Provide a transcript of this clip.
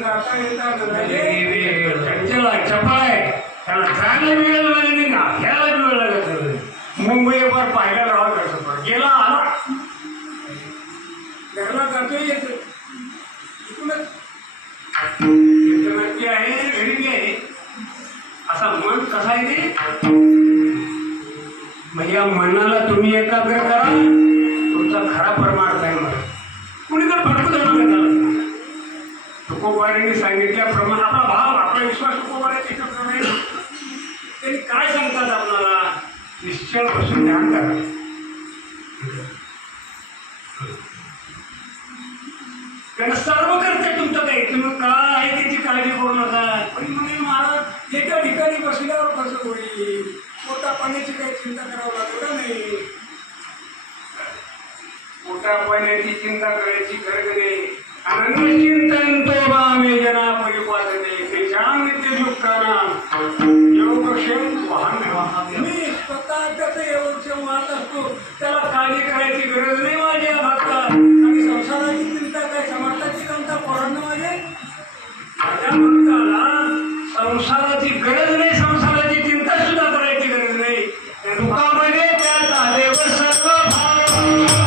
जाता येता हे चंचला चपळ आहे त्याला जायला वेळ लागला ना घ्यायला वेळ लागत. मुंबईवर पाहिलं असं पण गेला आला. घरला जातोय येतो. इकडूनच आहे घरी आहे. असा मन कसा आहे ते? मग या मनाला तुम्ही एकाग्र करा. तुमचा खरा परमार्थ आहे मला. तुकोबारीने सांगितल्याप्रमाणे आपला भाव आपला विश्वास तुकोबाराच्या नाही त्यांनी काय सांगतात आपल्याला? निश्चळ बसून ध्यान करा. त्यांना सर्व करते तुमचं काही. तुम्ही काय आहे त्याची काळजी करू नका. पण म्हणे महाराज एका ठिकाणी बसल्यावर कसं होईल? पोटा पाण्याची काही चिंता करावं लागेल का नाही? पोटा पाण्याची चिंता करायची खरं नाही तेषां योगक्षेम वाहन मी स्वतः त्याचं एवढं मारत असतो त्याला काही